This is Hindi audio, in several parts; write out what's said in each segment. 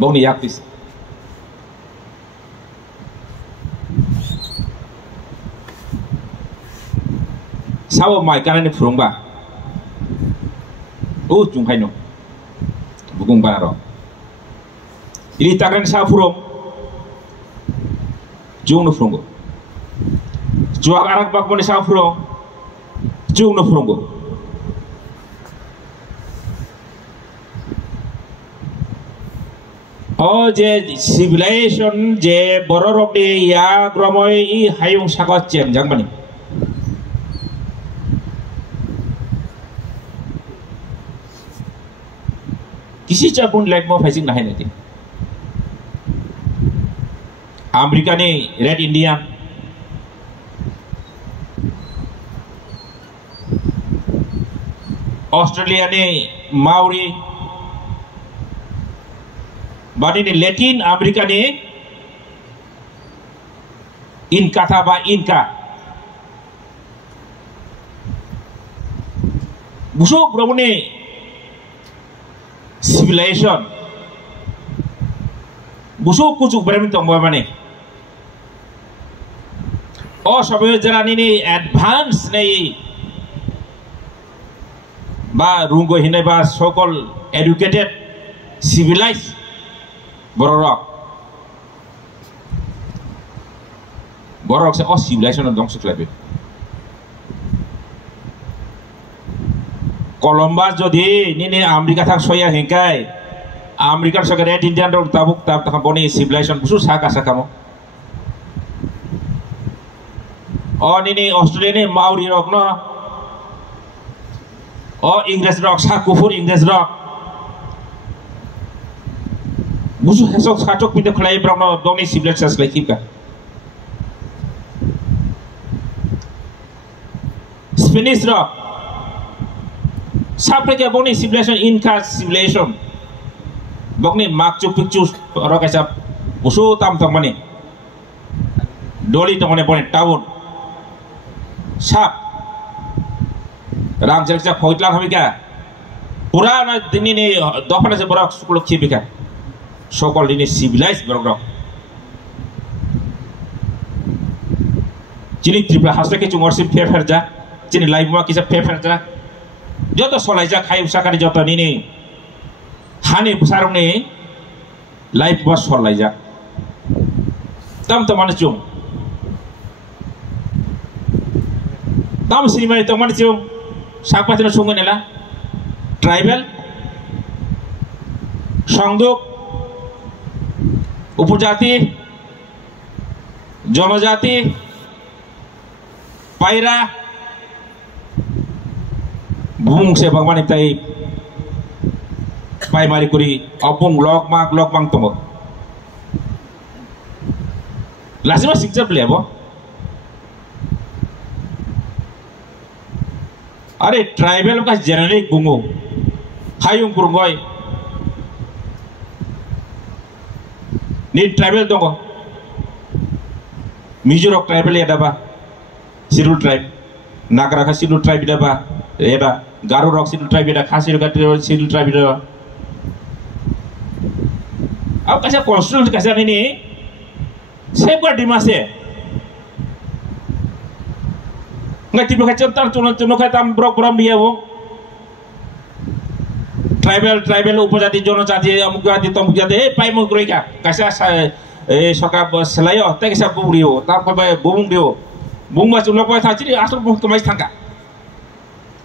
bongni yaktis sao mai kana ni phurungba chung phaino bugung banaro ini takran sa phurung chung no phurungo juak arak bak boni sa phurung chung no phurungo je civilization je bororok de ya gromoy I hayung sakot chen jangmani किसी चापुन लाइट में फाइसिंग नहीं रहती अमेरिका ने रेड इंडियन ऑस्ट्रेलिया ने माउरी बानी ने लैटिन अमेरिका ने इनका था बा इनका बुशो ब्रह्म ने civilization busuk kucuk berani tong mane sabai jara ni advance nei ba rungo hinai ba sokol educated civilized borok se civilization dong suklabe Columbus jodi ni Amerika thak soya hengkai Amerika saga red indian rok tabuk tab ta boni civilization busu saka sakamo ni Australia ni Maori rok no English rok sa kufur English rok busu hesok satok pinte khlai brahma doni civilization lai kipka Spanish rok sampai ke boni civilization inca civilization bokni makchu picchu ro kaisa busu tam tam mani doli to mane boni town sap ram jelsa khoitla habika pura na dini ne dokhana se borak suklo khibika sokol dini civilized borok chini tripla hasle ke chungorsi fefer ja chini live ma kisa fefer ja joto solai ja khai usakani joto nini hani busarung ni life bos solai ja tam to mane chung tam sinimai to mane chung sakpatina sungun ela tribal sangduk উপজাতি জনজাতি পায়রা bung se bangmani tai pai mari kuri opung lok mang tomo lasima sikja plebo are tribal ka generic bungu hayung kurungoi ni tribal dongo Mizo tribal ya daba Sidul tribe Nagara ka Sidul tribe daba eda Garo rock Sidul tribe eda Khasi rock Sidul tribe daba अब कैसे कॉन्स्टिट्यूशन कैसे नहीं सेफ कर डिमासे nggak tiba kacau tar cuno kata brok brom dia wo tribal upajati jonojati amuk jati tomuk jati pai mo groika kasa sokap selayo te kasa bubrio tar pa bubung dio bung mas ulo ko thachi asal bung kemai thangka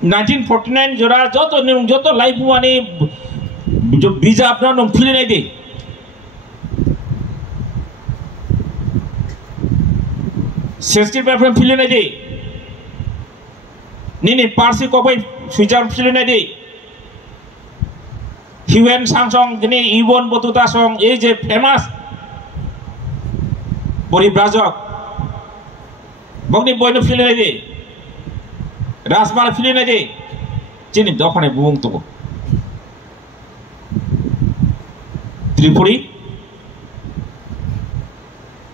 1949 jora joto life mane jo visa apna nom fili nai de sensitive apna fili nai de nini parsi ko boy sujar fili nai de Hiuen Sangsong gini Iwon Botuta Song এই যে ফেমাস পরিব্রাজক বগনি বইনো ফিলে নাই দে রাসমালা ফিলে নাই দে চিনি দখনে বুং তো ত্রিপুরি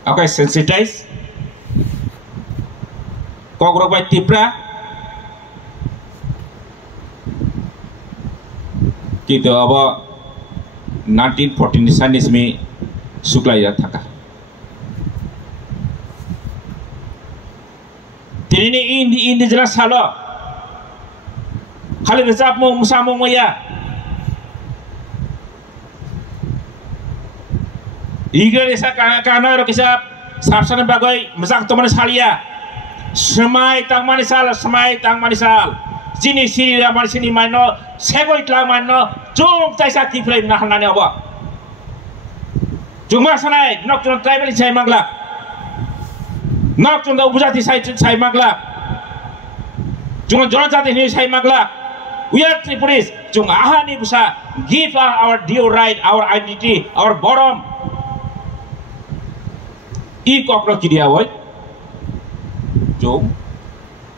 ওকে সেনসিটাইজ কগ্রবাই টিপরা gitu apa 1914 Chinese में सुक्लाया था का तेरे ने इन जरा सालो खाली रिजार्व में मुसामों में या इगर ऐसा करना है किसा सार्वजनिक बागोई मजाक तो मने सालिया समय तंग मानिसाल जिनी सिरी रामार सिनी मानो सेगो इतला मानो जों तैसा किफ्लेम ना हनाने अबा जुमा सनाय नक्चुन ट्राइबल साइ मागला नक्चुन द उपजाति साइ मागला जुं जनजाति नि साइ मागला we are Tripuris जुं आहानि Busa give our due right our identity our bottom I कॉकरो किरिया वय जो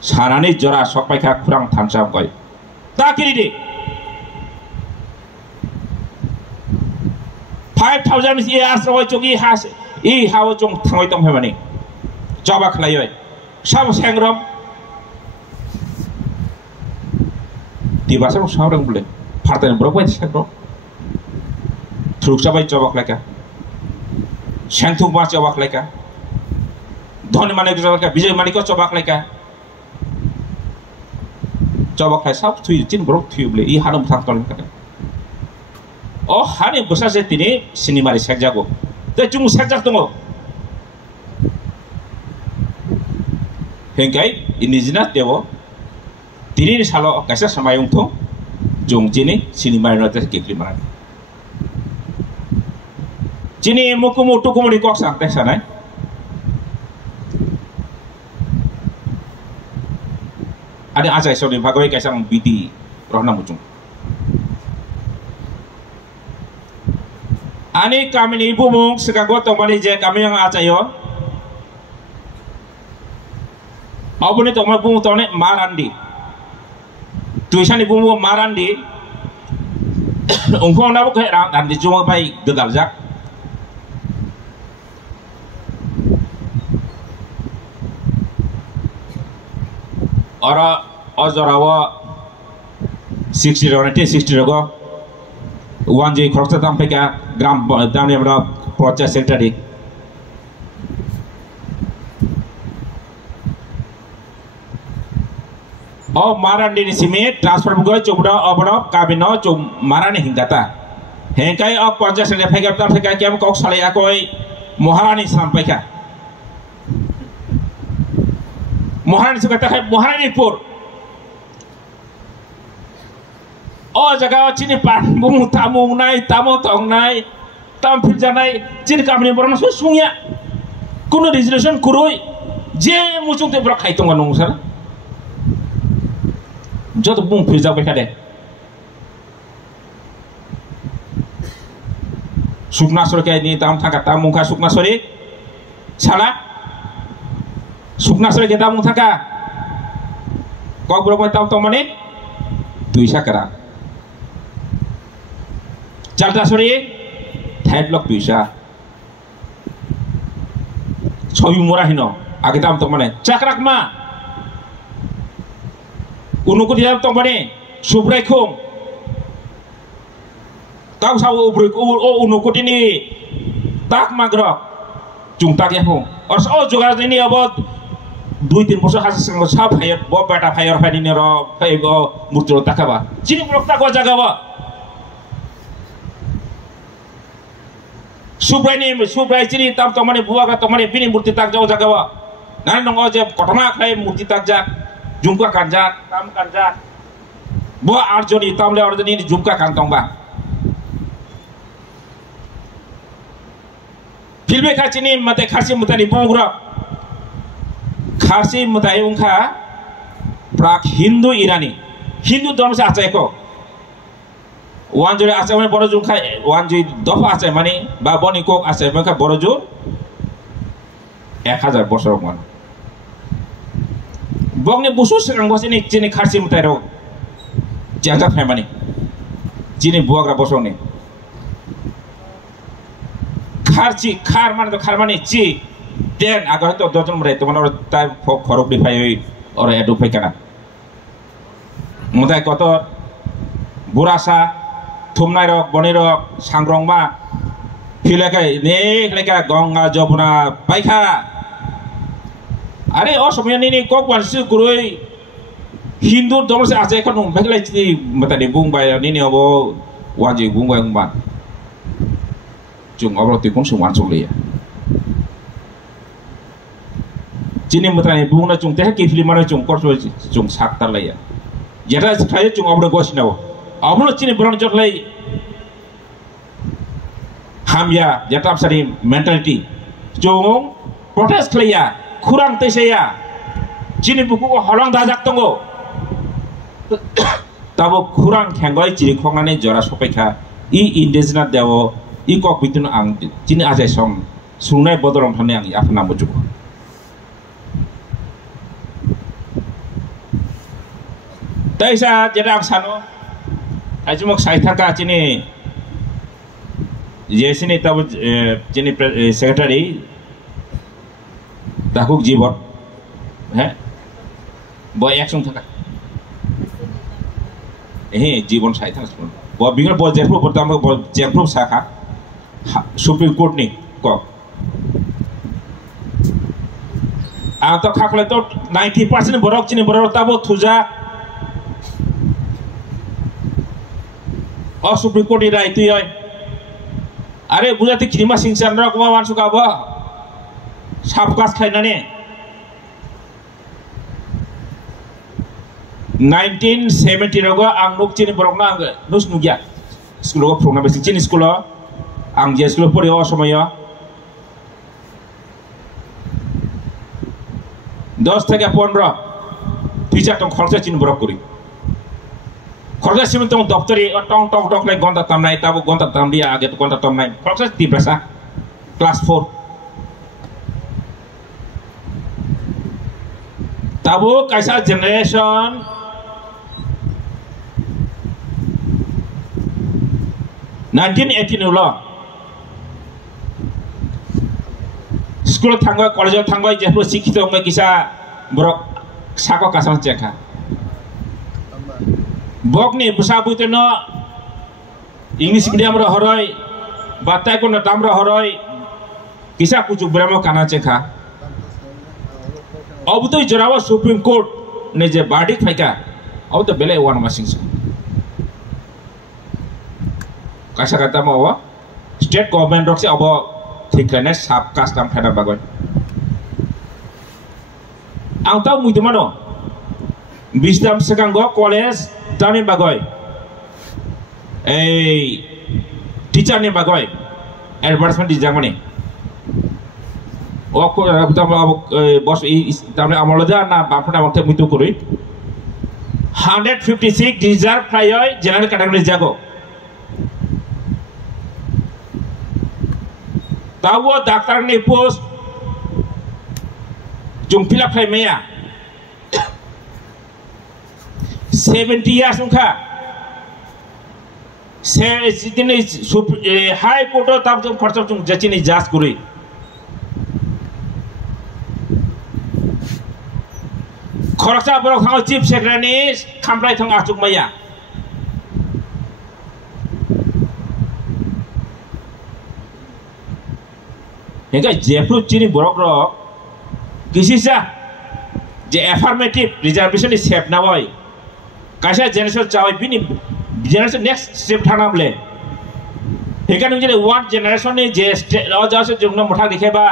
सानानै जरा सकपाइखा खुरां थानसाम गय ता किरिदे 5000 years away जोगी हास इ हाव जों थांबाय दं हेमानि जबा खलाय सब सेंग्रम दिबासो सावरं बुले फारतन ब्रबाय सेंग्रम थ्रुकसाबाय जबा खलायका सेंथु मा जबा खलायका धनी माने जबा खलायका विजय मानिको जबा खलायका जबा खलाय सब थुइ चिन ब्रक थुइब्ले इ हानम थांतल का ओ हानि बसा जे तिनि सिनेमारि सेकजागो ते जुं सेकजाक दङ हेंगाय इनिजिना देव तिनि सालो कायसा समायं थो जुं जिनि सिनेमारि नते केक्लि माना जिनि मुकुमु टुकुमनि कक सांते सानाय ada aja so ni bagoi kaisang bidi rohna mucung ani kami ni ibu mung sekago tomani je kami yang aja yo abune tomai bung tone marandi tuisan ibu mung marandi ungkong nabu ke rang dan di cuma bai gagal jak Ora Ozorawa 60 ronete 60 rogo wanje khorsa tam peka gram damne bra project secretary o marandi ni sime transfer bugo chobra obra kabino chom marani hingata hengkai o project secretary peka tam peka kem kok sale akoi moharani sampai ka Mohan suka tak Mohan pur. Oh jaga cini pan bung tamu nai tamu tong nai tam firjanai cini kami berana susungnya. Kuno resolution kuroi je mucung te berak hai tongan nong sar. Jatuh bung firjau ke kade. Sukna sore kayak ni tam thangkat tam mungka sukna sore salah. Sukna sore kita mung thaka kok berapa tahun to mane tuisa kara charta sore third lok tuisa chobi mora hino age tam to mane chakrak ma unuku dia to mane subrai khong tau sao ubrik o unuku ini tak magro jung tak ya khong or so jogar ini abot 2-3 বছর হাসি সঙ্গে সব ফায়ার ব বেটা ফায়ার ফাইনি র ফাইব মূর্তি তাকাবা চিনি ব্লক তাকবা জাগাবা সুব্রাই চিনি তাম তোমারে বুয়াগা তোমারে বিনি মূর্তি তাক যাও জাগাবা নানি নঙ্গ যে ঘটনা খাই মূর্তি তাক যা জুমকা কানজা তাম কানজা ব আরজনি তামলে আরজনি জুমকা কানতংবা ফিলবে খাচিনি মতে খাসি মতানি বংগ্রা खासी मुताई उनका प्राक हिंदू ईरानी हिंदू धर्म से आचार्य को वांजुरी आचार्य में बड़ो जुन खा वांजुरी दफा आचार्य मानी बाबनी को आचार्य में का बड़ो जुन 1000 बছর मान बगने बुसु सेरंग बसिनी जिनी खासी मुताई रो जाजा फैमानी जिनी बुआग्रा बसोने खारची खार माने तो खार माने ची Den agak itu dojon mereka teman orang tay korok di payoi orang edu pay kana. Mutai kotor burasa thumnai rok boni rok sangrong ma philekai ne leka Ganga Jamuna paikha are Asomia ni kok wansu kuroi Hindu dong se aja kan umpah lagi ni mata ni bung bayar ni abo wajib bung bayar umpan cung abro tikung suman suli ya Cini mata ni bung na cung teh kifli mana cung kor cung saktar lagi ya jada sekali cung abro gos nawo abro cini berang jor lagi hamya jata absari mentality cung protest lagi ya kurang tesaya cini buku ko halang dajak tunggu tabo kurang khenggoi chiri khongnani jora sopaikha indigenous dewo kok bitun ang chini ajai som sungnai bodorong thane ang apna mujuk taisa jeda ang sano ajumok saithaka chini jesini tabo chini secretary dakuk jibot boy action thaka जीवन साइथा वो बिंगल बो जेफ्रो परतम बो जेफ्रो साखा सुप्रीम कोर्ट नि को आ तो खाखले तो 90% बरक चिनि बरक ताबो थुजा ओ सुप्रीम कोर्ट राय तुय अरे बुजाति खिमा सिंसान रक मा मानसु काबो साबकास खाइनाने 1970 rogo ang nuk chini borok na nus nugya school ko progna besi chini school ang je school pori o somoyo 10 থেকে 15 teacher tong khorcha chini borok kori khorcha simen tong doptori tong tong tong lai gonta tamnai tabo gonta tamdia age to gonta tamnai khorcha ti brasa class 4 tabo kaisa generation Nineteen 18 ulo school thangwa college thangwa jepro sikhito ongga kisa borok sako kasang chekha bokni busabuteno English medium ro horoi batai kono tamro horoi kisa kuchu bramo kana chekha obutoi jorawa Supreme Court ne je verdict phaika obto bele one masing kasa kata mau state government roksi abo thiklane sab custom pheda bagon ang tau mui dumano bisdam sekango college tani bagoy ei teacher ni bagoy advertisement di jamani ok bos tamne amoloja na bapna mate mitu kori 156 reserve playoy general category jago tawo doctor ni post jung fill up hai meya 70 years unkha se jitini high court tab jung kharcha jung jachini jas kuri kharcha borok thang chief secretary khamrai thang achuk maya Hingga jepro chini borok rok kisisa je affirmative reservation ni sep na boy kaisa generation chawai bini generation next step thanamle hingga nungje one generation ni je ojase jungna motha dikheba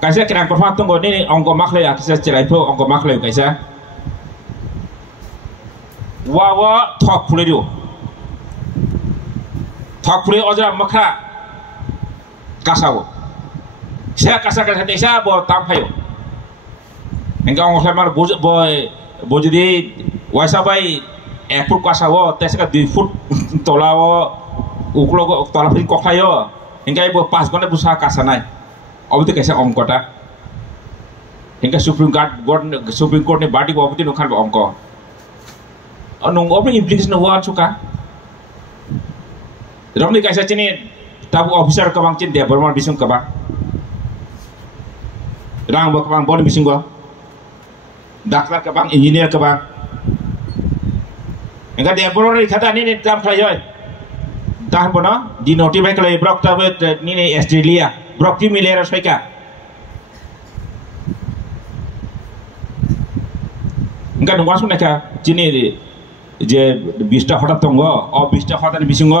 kaisa kirang perform tonggo ni ongko makle akisa cherai pro ongko makle kaisa wa thok phule dio thok phule oja makha kasao saya kasar desa bo tampayo engkau ngomong sama bo jadi wasabai ekor kasawo tes ka 2 foot tolawo uklo tola pin kokhayo engkai bo pas gone busa kasanai obu te kaisa ongkota engka Supreme Court ni badi bo obu te nukhan bo ongko anung obu implication wan suka romni kaisa chini tabu officer kabang chin de berman bisung kabang rang bo kabang bon bising go daktar kabang engineer kabang engka de borori khata ni tam phayoy tahan bono di notify kalau brok ta ni Australia brok ti milera soika enggak nunggu asum neka jini je 20টা হঠাৎ তঙ্গ অ 20টা হঠাৎ বিসঙ্গ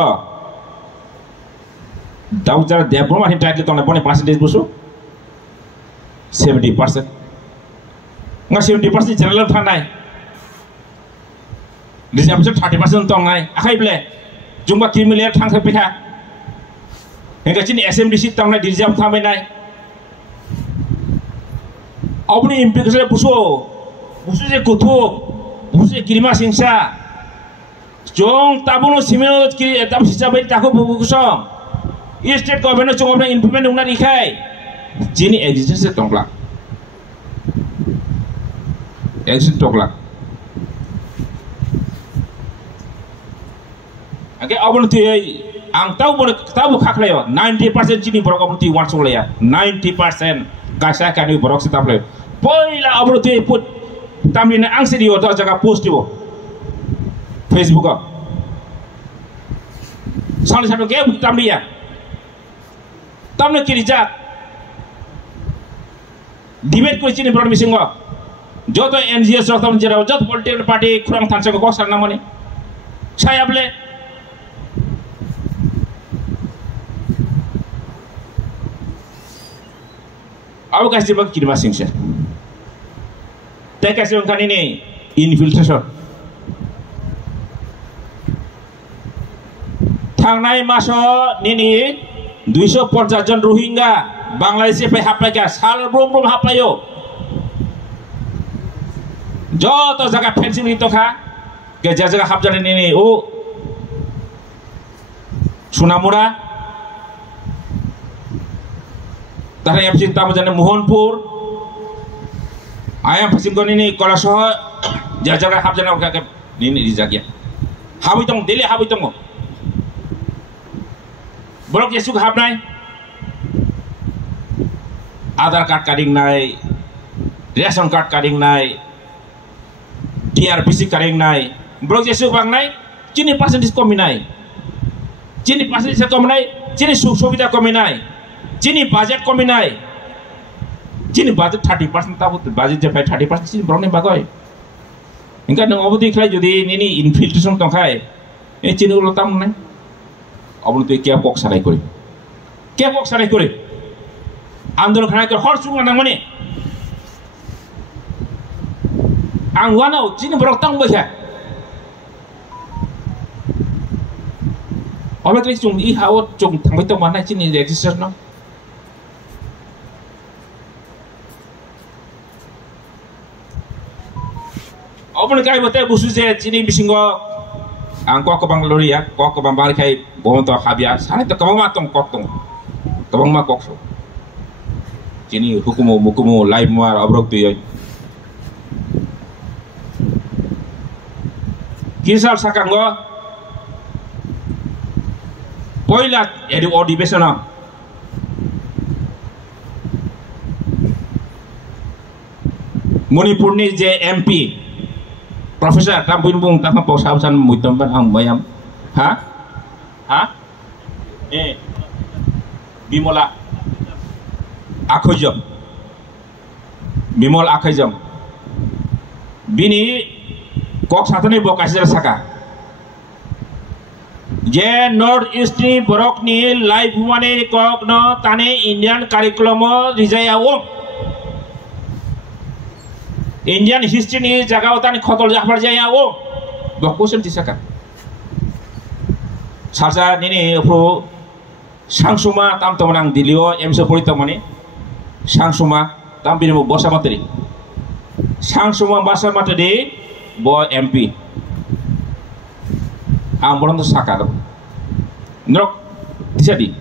দাও যারা দেবো মাহিন টাইটল তঙ্গ বনে percentage Basu 70% nga 70% general thanai reservation 30% tongai akai ble jumba 3 million thang sa pekha henga chini SMDC tongai reserve thamai nai abuni implication busu je kutu busu je kirima singsa jong tabuno simino kiri tab hisabai taku bukusong state government jong abna implement ungna dikai jini existence tongla exit tokla age abon ti ang tabu khaklayo 90% jini borok abon ti wan solaya 90% kaisa kani borok sitaple poila abon ti put tamina ang sidio to jaga post dibo Facebook sale satu ge tamlia tamne kirija debate ko chini borok misingo joto NGS roktam jera joto political party kurang thanse ko sarna mane sayable aw kasi bag kirma singse te kasi on kanini infiltration thangnai maso nini 250 জন রোহিঙ্গা বাংলাদেশে পে হাপাইকা সাল ব্রম হাপাইও joto jaga fencing itu kah ke jaga habjane ini Sunamura tara yang cinta majane Mohonpur ayam fencing kon ini Kolasoh jaga habjane ke ini di jaga habitong dele habitong borok yesuk habnai Aadhaar card carding nai ration card carding nai TRPC kareng nai blok jesu bang nai chini percentage komi nai chini percentage komi nai chini subsida komi nai chini budget komi nai chini budget 30% tabu budget je 30% chini brone bagoi engka nang obudi khlai jodi nini infiltration tongkhai e chini ulo tam nai obudi tu kya pok sarai kore andolon khanai kor hor sunga nang mane ang wanau chini borok tang bosha obetri chung I hawo chung thangbai to mana chini register no obon kai bote busu je chini bisingo ang ko bang loria ko bang bari kai bon to habia sane to kamama tong kok tong tabang ma kok so chini hukumu live mar abrok tu yoy kisal sakanggo poila edu odibesona Manipur ni je MP Profesor Tambuin Bung Tama Pausasan Muitamban ang bayam ha Bimola Akhojam bini kok satane bokasir saka je north east ni borok ni live mane kok no tane Indian curriculum rijaya Indian history ni jaga tane khotol jahbar jaya bokusen tisaka sarja nini pro sangsuma tam tomanang dilio emse polito mane sangsuma tam bini bosa materi sangsuma basa materi bo MP ang boron to sakar nrok disadi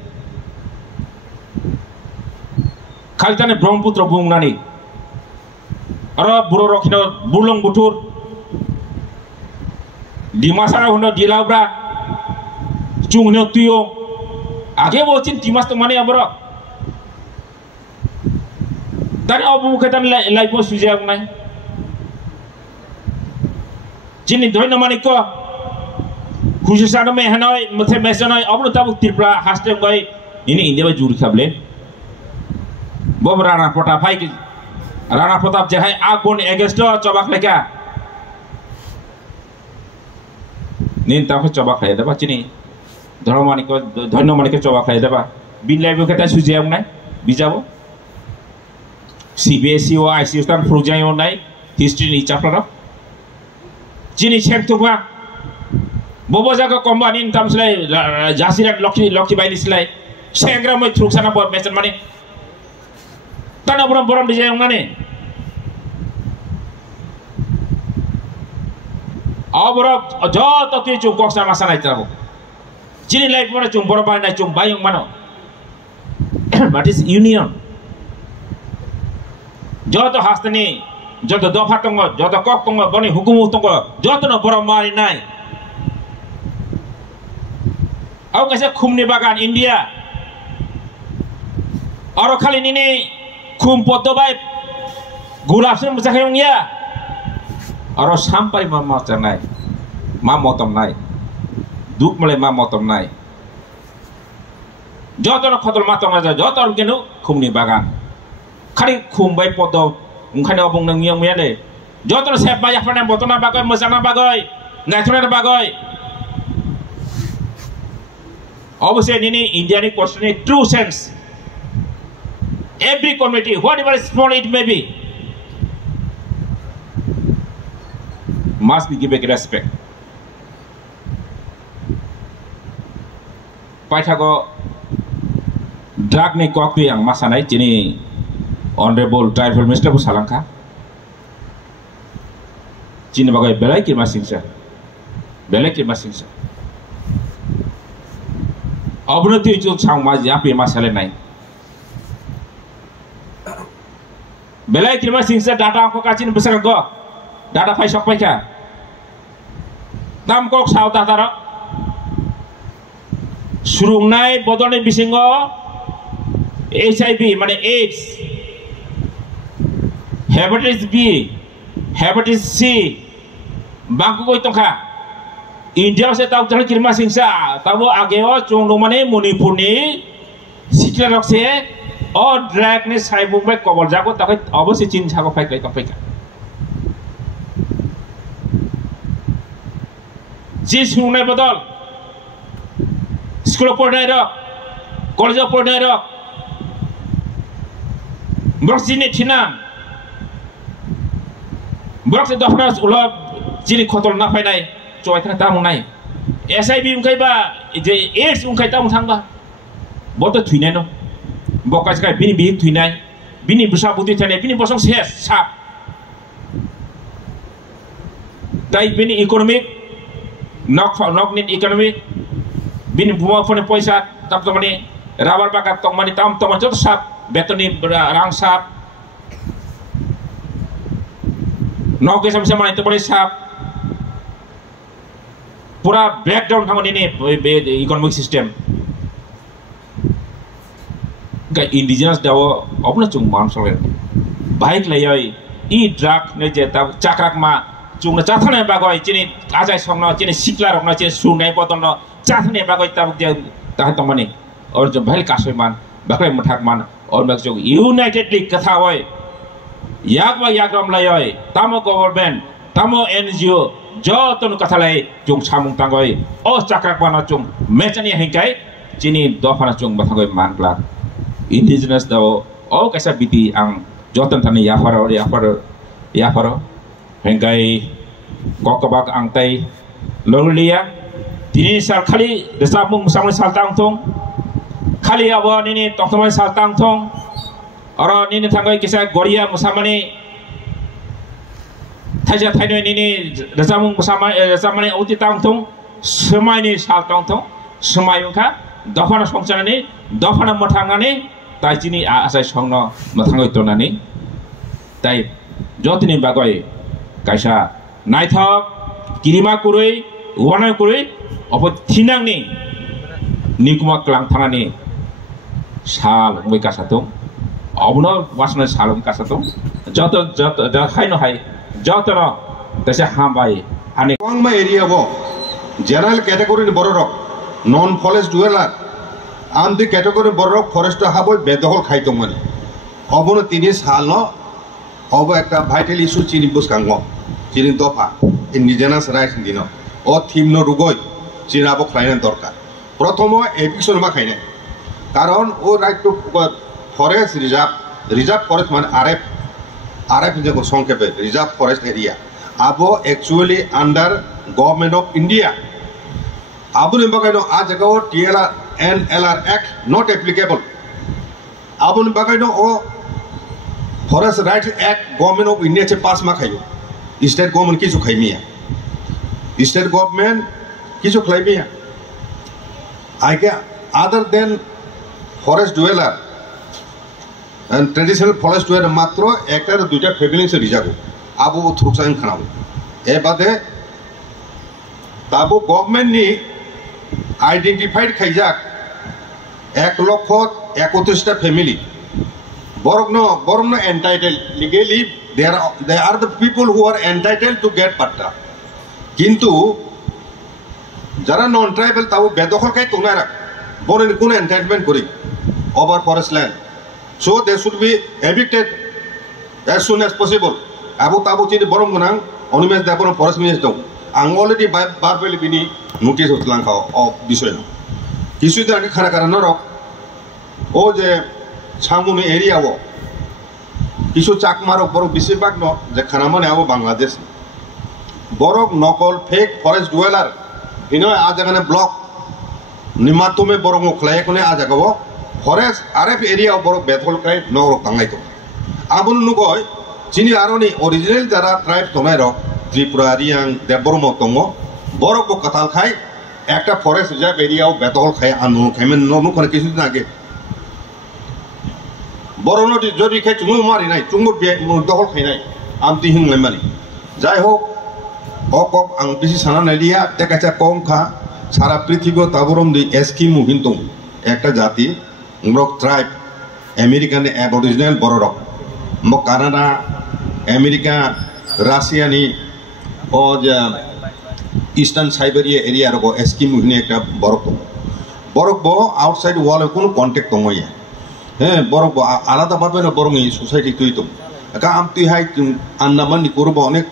kalitane Brahmaputra bungnani aro buro rokhino burlong butur dimasara hono dilabra chungno tuyo age bochin timas to mane abro dari abu katan live sujak nai jini dhoino maniko khususnya no mehanoi muthe mesanoi abnu tabu Tripura hastem goi ini India ba juri khable bob Rana Pratap hai ki Rana Pratap jahai agun against chobak leka nin ta ko chobak khai deba chini dharmani ko dhanyamani ko chobak khai deba bin laibu kata sujiam nai bijabo CBSE o ICSE tan projai on nai history ni chapter chini chek tu ba bobo jaga company tam slai jasirat lokhi bai slai sengra moi truk sana bor mesan mane tana borom borom dijay ngane abro joto tu chung kok sama sana itabo chini life mona chung boro bai na chung bayong mano what is union joto hastani joto dofa tongo joto kok tongo boni hukumu tongo joto no boro mari nai au kaisa khumni bagan India aro khali nini khum poto bai gulab sen musakhayong ya aro sampai mama chanai ma motom nai duk male ma motom nai joto no khotol matong aja joto genu khumni bagan khari khum bai poto ungkhane obong nang yang mele joto no sep bai apana botona bagai mosana bagai nathona bagai obviously nini Indian question in true sense every community whatever small it may be must be given respect paithago drug ni kok tu yang masanai chini honorable tribal minister bu salangka chini bagai belai ki masingsa abunati chu changma yapi masale nai belai kirma singsa data ko kachin besar go data fai sok paika nam kok sau tatara surung nai bodone bisingo HIV mane AIDS hepatitis B hepatitis C bangku ko itongkha India se tahu jalan kirma singsa tahu ageo cung mane Manipur ni sikla rokse और ड्रैग ने साइबुक में कवर जाको ताकि अवश्य चीन छाको फाइट करता पैका जी सुनने बदल स्कूल पढ़ने रो कॉलेज पढ़ने रो ब्रॉक्स जी ने ठीना ब्रॉक्स से दफना उला जी खोतल ना फाइनाई चोय था तामु नाई SIV उनका बा जे AIDS उनका तामु थांगा बहुत थुइने no bokas kai bini bi thuinai bini busa buti thane bini bosong ses sap dai bini economic nok need economic bini buma phone paisa tap to mani rabar bakat tong mani tam to jot sap betoni rang sap nok ke samsama itu boleh sap pura breakdown thang ni economic system ga indigenous dawo obna chung man solen bike layoi I drug ne jeta chakrak ma chung na chathane bagoi chini ajai songno chini sikla rokna chini sunai botonno chathane bagoi ta ta tomani or jo bhal kasoi man bakrai muthak man or mak jog unitedly katha hoy yakwa yakram layoi tamo government tamo NGO joton katha lai chung samung tangoi o chakrak ma chung mechani hingkai chini dofana chung bathagoi man klak indigenous daw oh kaisa biti ang jotan thani yafaro hengkai kokabak ang tai lolulia tini sal khali desapung samai saltang thong khali abo nini toktomai saltang thong aro nini thangai kisa goria musamani thaja thainoi nini desapung musamani utitang thong semai ni saltang thong semai ungkha dofana songchanani dofana mothangani tai chini asai songno mothangoi tonani tai jotini bagoi kaisa naithok kirima kurui wanai kurui opo thinangni nikuma klang thanani sal moi kasatung obno wasna salum kasatung joto haino hai joto no desa hambai ani wangma area bo general category বড় নন ফরেস্ট ডুয়েলার আমদি ক্যাটাগরি বড় ফরেস্ট হাবই বেদখল খাইতমানি অবনো তিনি সাল অব একটা ভাইটাল ইস্যু চিনি বুসকাঙ্গ চিনি দফা ইন্ডিজেনাস রাইটস দিন ও থিমনো রুগই চিনি আবো খাইনার দরকার প্রথম এভিকশন মা খাইনাই কারণ ও right to forest reserve forest মানে আরএফ যে সংক্ষেপে রিজার্ভ ফরেস্ট এরিয়া আবো actually under government of India आबो ने बगाइनो आ जगह TLR NLR act not applicable आबो ने बगाइनो ओ forest rights act government of India से पास मा खायो स्टेट गवर्नमेंट किछु खाइमिया स्टेट गवर्नमेंट किछु खाइमिया आगे other than forest डुएलर and traditional forest डुएलर मात्र एकटा दुइटा फैमिली से रिजागो आबो थ्रुकसाइन खानाबो ए बादे ताबो गवर्नमेंट नि आइडेंटिफाइड खाइजाक 1,31,टा फैमिली बरगनो entitle legally they are the people who are entitle to get patta किंतु जरा नॉन ट्राइबल ताबो बेदखल खाइ तोनारा बरनि कोन एंटाइटमेंट करि over forest land so they should be evicted as soon as possible आबो ताबो चिनि बरम गनां अनिमेश देबन फरेस्ट मिनिस्टर दं आं अलरेडी बारबेल बिनि नोटिस होतलांखा अ विषय किछु दानि खाना कारण रक ओ जे सामुनि एरिया वो किछु चाकमारो बरो बेसिबाग न जे खाना माने आबो बांग्लादेश बरक नकल फेक फरेस्ट डुएलर बिनो आ जगने ब्लॉक निमातुमे बरंग खलाय कोने आ जगव फरेस्ट आरएफ एरिया बरो बेथल काय नरो तांगाय तो आबुन नुगय चिनि आरोनि ओरिजिनल जारा ट्राइब तोनाय रक त्रिपुरा रियां देबरम तंगो बरक बो कथाल खाय একটা ফরেস্ট রিজার্ভ এরিয়াও বেদখল খায় আন্দোলন খাইমেন ননু করে কিছুদিন আগে বড় নদী যদি খাই চুমু মারি নাই চুমু দখল খাই নাই আমতি হিংলাই মারি যাই হোক অক আং বেশি সানা নাইলিয়া দেখাচা কম খা সারা পৃথিবী তাবরম দি এসকি মুহিন দং একটা জাতি রক ট্রাইব আমেরিকান অ্যাবরিজিনাল বড় রক ম কানাডা আমেরিকা রাশিয়ানি ও যে ईस्टार्न साइबेरिया एरिया रगो एस्किम हुने एकटा बरफ बो आउटसाइड वॉल कोनो कॉन्टेक्ट दङ या हे बरफ आलादा भाबे न बरङ सोसाइटी तुइ दं का आमति हाय आन्दामान नि करबो अनेक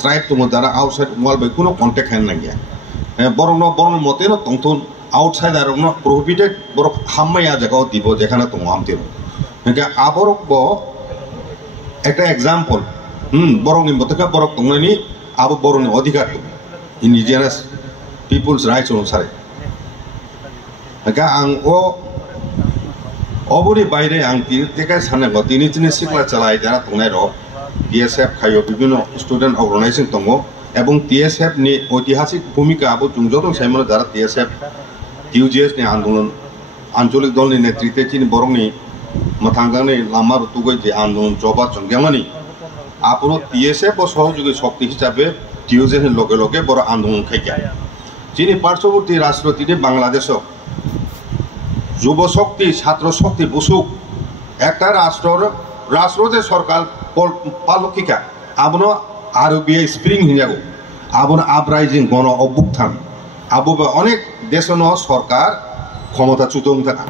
ट्राइब दङ जारा आउटसाइड वॉल बे कोनो कॉन्टेक्ट हैन नागिया हे बरङ मते न तंथन आउटसाइड आरो न प्रोहिबिटेड बरफ हामया जगह दिबो जेखाना दङ आमति हे आबरक बो एकटा एग्जांपल बरङ नि मतका बरफ दंनायनि आबो बरङनि अधिकार दं indigenous people's rights अनुसार आं अबरी बाहरे आं तेका सानो दिनै दिनै सिक्ला चलाय जाना दंनाय र टीएसएफ खायो विभिन्न स्टूडेंट ऑर्गेनाइजेशन दङ एवं टीएसएफ नि ऐतिहासिक भूमिका आबो जुंजोदों साइमन जारा टीएसएफ टीयूजीएस नि आंदोलन आंचलिक दल नि नेतृत्व चिनि बरंनि मथांगानि लामा रुतुगै जे आंदोलन जबा चंग्यामानि आपरो टीएसएफ ओ सहयोगी शक्ति हिसाबै टीयूजीएस लगे लगे बड़ आंदोलन खाइया चीनी पार्श्ववर्ती राष्ट्र तीन बांग्लादेश युव शक्ति छात्र शक्ति बुसुक एक राष्ट्र जे सरकार पालकिका आबनो आरबीआई स्प्रिंग हिंजागो आबनो आपराइजिंग गण अभ्युत्थान आबो अनेक देशन सरकार क्षमता चुतों थाका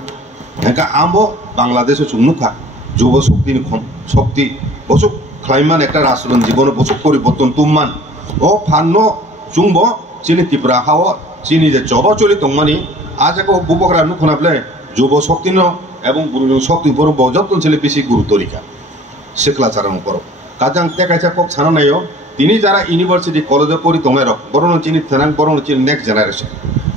हेका आमो बांग्लादेश चुनुखा युव शक्ति बसुक खाइमान एक राष्ट्र जीवन बसुक परिवर्तन तुममान ओ फानो चुंबो चीनी त्रिपुरा हाव चीनी जे जब चली तंगमानी आज को बुबकरा नुखनाबले युव शक्ति न एवं गुरु शक्ति पर बजतन चले बेसि गुरुत्व रिका सिखलाचारन पर काजां तेकाचा कक साना नायो तिनी जारा यूनिवर्सिटी कलेज परि तंगाय रक बरन चीनी थनां बरन चीनी नेक्स्ट जनरेशन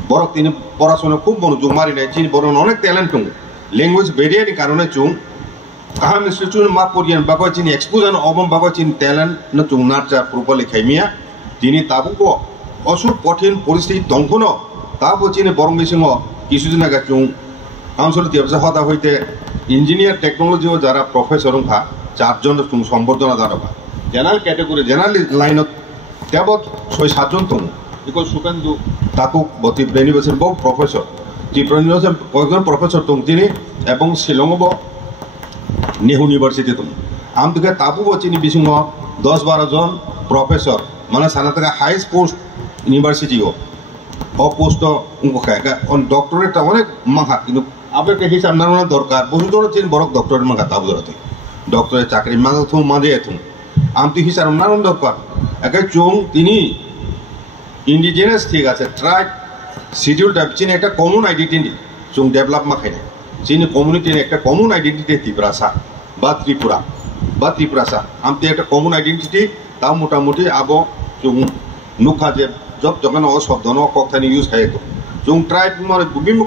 बरक तिनी पराशोना खूब मनोयोग मारि नाय चीनी बरन अनेक टैलेंट दं लैंग्वेज बेरियानि कारणे चुं काहाम इंस्टीट्यूट मा परियान बागो चीनी एक्सपोजर अबम बागो चीनी टैलेंट न चुं नारचा प्रोपरली खाइमिया তিনি তাবুকো অসুর কঠিন পরিস্থিতি দংখন তাবো চিনে বরং বিসিং কিছুদিন আগে চুং আঞ্চল তিয়াবসা হতা হইতে ইঞ্জিনিয়ার টেকনোলজি ও যারা প্রফেসর খা চারজন চুং সম্বর্ধনা জানাবা জেনারেল ক্যাটেগরি জেনারেল লাইনত তেবত 6-7 জন তং ইকো সুকান্দু তাকু বতি ইউনিভার্সিটি বহু প্রফেসর ত্রিপুরা ইউনিভার্সিটি কয়েকজন প্রফেসর তং তিনি এবং শিলংব নেহু ইউনিভার্সিটি তং আমদিকে তাবু চিনি বিসিং 10-12 জন প্রফেসর माने साना तक हाईएस्ट पोस्ट यूनिवर्सिटी हो অপোস্ট খায় ডক্টরেটটা অনেক মাখা কিন্তু আপনাকে হিসাব না দরকার বহু জন চিন বড় ডক্টরের মাখা তাবো ধরতে ডক্টরের চাকরি মাঝে থুম মাঝে এথুম আমি হিসাব না দরকার একে চুং তিনি ইন্ডিজিনাস ঠিক আছে ট্রাইব শিডিউল টাইপ চিনি একটা কমন আইডেন্টিটি চুং ডেভেলপ মাখাইনে চিনি কমিউনিটির একটা কমন আইডেন্টিটি ত্রিপুরাসা বা ত্রিপুরাসা আমি একটা কমন আইডেন্টিটি তাও মোটামুটি আবো চুং নুখা যে জব যখন ও শব্দ ন কখানি ইউজ খাই তো চুং ট্রাইব মানে বিভিন্ন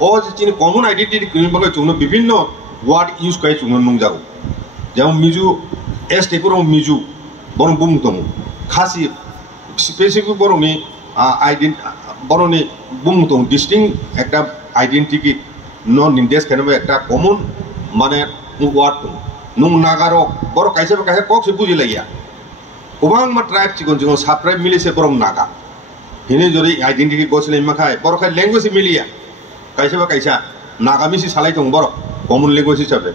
ও যে চিনি কমন আইডেন্টিটি কিনবে চুং বিভিন্ন ওয়ার্ড ইউজ খাই চুং নুং যাও যেমন মিজু এস টেকুর মিজু বরং বুম দম খাসি স্পেসিফিক বরংনি বরংনি বুম দম ডিস্টিং একটা আইডেন্টিটি ন নির্দেশ কেন একটা কমন মানে ওয়ার্ড দম নুং নাগারো বড় কাইসে ককসে বুঝি লাগিয়া गोबां मा ट्राइब चिकन चिकन सब ट्राइब मिलिसे बरं नागा हिने जरि आइडेंटिटी गसले माखाय बरखाय लैंग्वेज मिलिया कायसा नागा मिसि सालाय दं बर कमन लैंग्वेज हिसाबै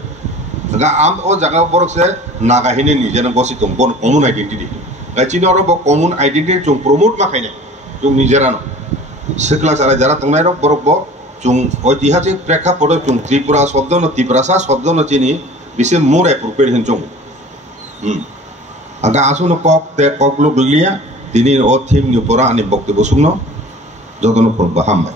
गा आम ओ जागा बरखसे नागा हिने नि जेन गसि दं बन कमन आइडेंटिटी गाचिनो रो कमन आइडेंटिटी जों प्रमोट माखायने जों निजेरानो सिखला सारा जारा तंनाय रो बरख बो जों ऐतिहासिक प्रेक्षापट जों त्रिपुरा शब्द न त्रिपुरासा शब्द न चिनि बिसे मोर एप्रोप्रिएट हिन जों Aga asuno kok te kok lu belia, dini o tim ni pora ani bok te bosungno, jodoh no pun paham.